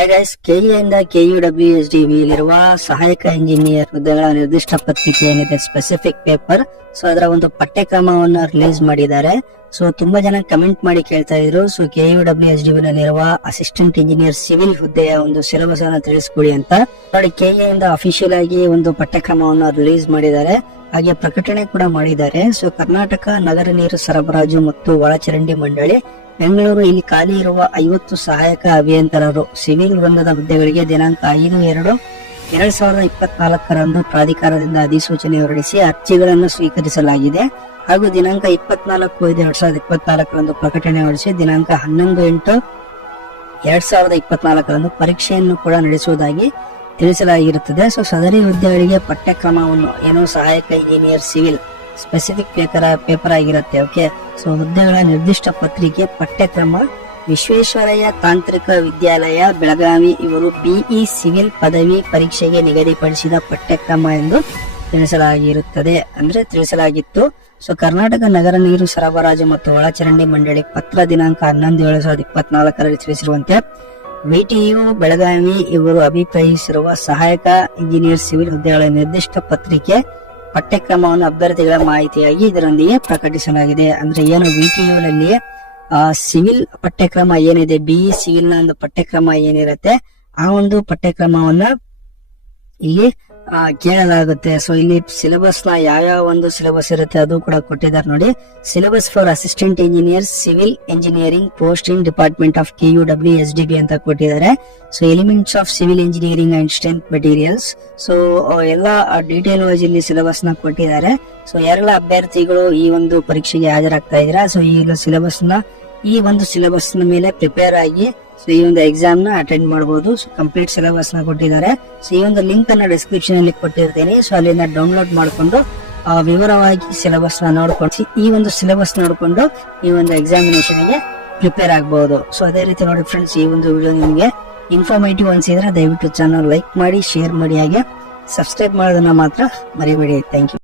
Hi guys, ಕೆಇಎಯಿಂದ KUWSDB ಇರುವ ಸಹಾಯಕ engineer ಹುದ್ದೆಗಳ ನಿರ್ದಿಷ್ಟ ಪತ್ರಿಕೆ ಏನಿದೆ ಸ್ಪೆಸಿಫಿಕ್ ಪೇಪರ್, ಸೊ ಅದರ ಒಂದು ಪಠ್ಯಕ್ರಮವನ್ನ ರಿಲೀಸ್ ಮಾಡಿದ್ದಾರೆ. ಸೊ ತುಂಬಾ ಜನ ಕಮೆಂಟ್ ಮಾಡಿ ಕೇಳ್ತಾ ಇದ್ರು, ಸೊ KUWSDB ನಲ್ಲಿರುವ ಅಸಿಸ್ಟೆಂಟ್ ಇಂಜಿನಿಯರ್ ಸಿವಿಲ್ ಹುದ್ದೆಯ ಒಂದು ಸಿಲೆಬಸ್ ಅನ್ನ ತಿಳಿಸ್ಕೊಡಿ ಅಂತ. ನೋಡಿ, ಕೆಇಎಯಿಂದ ಅಫಿಷಿಯಲ್ ಆಗಿ ಒಂದು ಪಠ್ಯಕ್ರಮವನ್ನ ರಿಲೀಸ್ ಮಾಡಿದ್ದಾರೆ, ಹಾಗೆ ಪ್ರಕಟಣೆ ಕೂಡ ಮಾಡಿದ್ದಾರೆ. ಸೊ ಕರ್ನಾಟಕ ನಗರ ನೀರು ಸರಬರಾಜು ಮತ್ತು ಒಳಚರಂಡಿ ಮಂಡಳಿ ಬೆಂಗಳೂರು ಇಲ್ಲಿ ಖಾಲಿ ಇರುವ 50 ಸಹಾಯಕ ಅಭಿಯಂತರರು ಸಿವಿಲ್ ವೃಂದದ ಹುದ್ದೆಗಳಿಗೆ ದಿನಾಂಕ 5/2/2024 ಪ್ರಾಧಿಕಾರದಿಂದ ಅಧಿಸೂಚನೆ ಹೊರಡಿಸಿ ಅರ್ಜಿಗಳನ್ನು ಸ್ವೀಕರಿಸಲಾಗಿದೆ. ಹಾಗೂ ದಿನಾಂಕ 24/5/2024 ಪ್ರಕಟಣೆ ಹೊರಡಿಸಿ ದಿನಾಂಕ 11/8/2024 ಪರೀಕ್ಷೆಯನ್ನು ಕೂಡ ನಡೆಸುವುದಾಗಿ ತಿಳಿಸಲಾಗಿರುತ್ತದೆ. ಸೊ ಸದರಿ ಹುದ್ದೆಗಳಿಗೆ ಪಠ್ಯಕ್ರಮವನ್ನು ಏನೋ ಸಹಾಯಕ ಇಂಜಿನಿಯರ್ ಸಿವಿಲ್ ಸ್ಪೆಸಿಫಿಕ್ ಪೇಪರ್ ಆಗಿರುತ್ತೆ. ಓಕೆ, ಸೊ ಹುದ್ದೆಗಳ ನಿರ್ದಿಷ್ಟ ಪತ್ರಿಕೆ ಪಠ್ಯಕ್ರಮ ವಿಶ್ವೇಶ್ವರಯ್ಯ ತಾಂತ್ರಿಕ ವಿದ್ಯಾಲಯ ಬೆಳಗಾವಿ ಇವರು BE ಸಿವಿಲ್ ಪದವಿ ಪರೀಕ್ಷೆಗೆ ನಿಗದಿಪಡಿಸಿದ ಪಠ್ಯಕ್ರಮ ಎಂದು ತಿಳಿಸಲಾಗಿತ್ತು. ಸೊ ಕರ್ನಾಟಕ ನಗರ ನೀರು ಸರಬರಾಜು ಮತ್ತು ಒಳಚರಂಡಿ ಮಂಡಳಿ ಪತ್ರ ದಿನಾಂಕ 11/7/2024 ತಿಳಿಸಿರುವಂತೆ VTU ಬೆಳಗಾವಿ ಇವರು ಅಭಿಪ್ರಾಯಿಸಿರುವ ಸಹಾಯಕ ಇಂಜಿನಿಯರ್ ಸಿವಿಲ್ ಹುದ್ದೆಗಳ ನಿರ್ದಿಷ್ಟ ಪತ್ರಿಕೆ ಪಠ್ಯಕ್ರಮವನ್ನು ಅಭ್ಯರ್ಥಿಗಳ ಮಾಹಿತಿಯಾಗಿ ಇದರೊಂದಿಗೆ ಪ್ರಕಟಿಸಲಾಗಿದೆ. ಅಂದ್ರೆ ಏನು VTU ನಲ್ಲಿ ಸಿವಿಲ್ ಪಠ್ಯಕ್ರಮ ಏನಿದೆ, BE ಸಿವಿಲ್ ನ ಒಂದು ಪಠ್ಯಕ್ರಮ ಏನಿರುತ್ತೆ, ಆ ಒಂದು ಪಠ್ಯಕ್ರಮವನ್ನ ಇಲ್ಲಿ ಕೇಳಲಾಗುತ್ತೆ. ಸೊ ಇಲ್ಲಿ ಸಿಲೆಬಸ್ ನ ಯಾವ ಒಂದು ಸಿಲೆಬಸ್ ಇರುತ್ತೆ ಅದು ಕೂಡ ಕೊಟ್ಟಿದ್ದಾರೆ ನೋಡಿ. Syllabus for assistant engineer civil engineering post in department of KUWSDB ಅಂತ ಕೊಟ್ಟಿದ್ದಾರೆ. So elements of civil engineering and strength materials. So ಎಲ್ಲ ಡೀಟೇಲ್ ವೈಸ್ ಇಲ್ಲಿ ಸಿಲೆಬಸ್ ನ ಕೊಟ್ಟಿದ್ದಾರೆ. ಸೊ ಯಾರೆಲ್ಲ ಅಭ್ಯರ್ಥಿಗಳು ಈ ಒಂದು ಪರೀಕ್ಷೆಗೆ ಹಾಜರಾಗ್ತಾ ಇದ್ದೀರಾ, ಸೊ ಈ ಒಂದು ಸಿಲೆಬಸ್ ನ ಮೇಲೆ ಪ್ರಿಪೇರ್ ಆಗಿ ಸೊ ಈ ಒಂದು ಎಕ್ಸಾಮ್ ನ ಅಟೆಂಡ್ ಮಾಡಬಹುದು. ಸೊ ಕಂಪ್ಲೀಟ್ ಸಿಲೆಬಸ್ ನ ಕೊಟ್ಟಿದ್ದಾರೆ. ಸೊ ಈ ಒಂದು ಲಿಂಕ್ ಅನ್ನ ಡಿಸ್ಕ್ರಿಪ್ಷನ್ ಅಲ್ಲಿ ಕೊಟ್ಟಿರ್ತೇನೆ. ಸೊ ಅಲ್ಲಿಂದ ಡೌನ್ಲೋಡ್ ಮಾಡಿಕೊಂಡು ವಿವರವಾಗಿ ಸಿಲೆಬಸ್ ನ ನೋಡ್ಕೊಂಡು ಈ ಒಂದು ಸಿಲೆಬಸ್ ನೋಡಿಕೊಂಡು ಈ ಒಂದು ಎಕ್ಸಾಮಿನೇಷನ್ ಗೆ ಪ್ರಿಪೇರ್ ಆಗಬಹುದು. ಸೊ ಅದೇ ರೀತಿ ನೋಡಿ ಫ್ರೆಂಡ್ಸ್, ಈ ಒಂದು ವಿಡಿಯೋ ನಿಮಗೆ ಇನ್ಫಾರ್ಮೇಟಿವ್ ಅನ್ಸಿದ್ರೆ ದಯವಿಟ್ಟು ಚಾನಲ್ ಲೈಕ್ ಮಾಡಿ, ಶೇರ್ ಮಾಡಿ, ಹಾಗೆ ಸಬ್ಸ್ಕ್ರೈಬ್ ಮಾಡೋದನ್ನ ಮಾತ್ರ ಮರಿಬೇಡಿ. Thank you.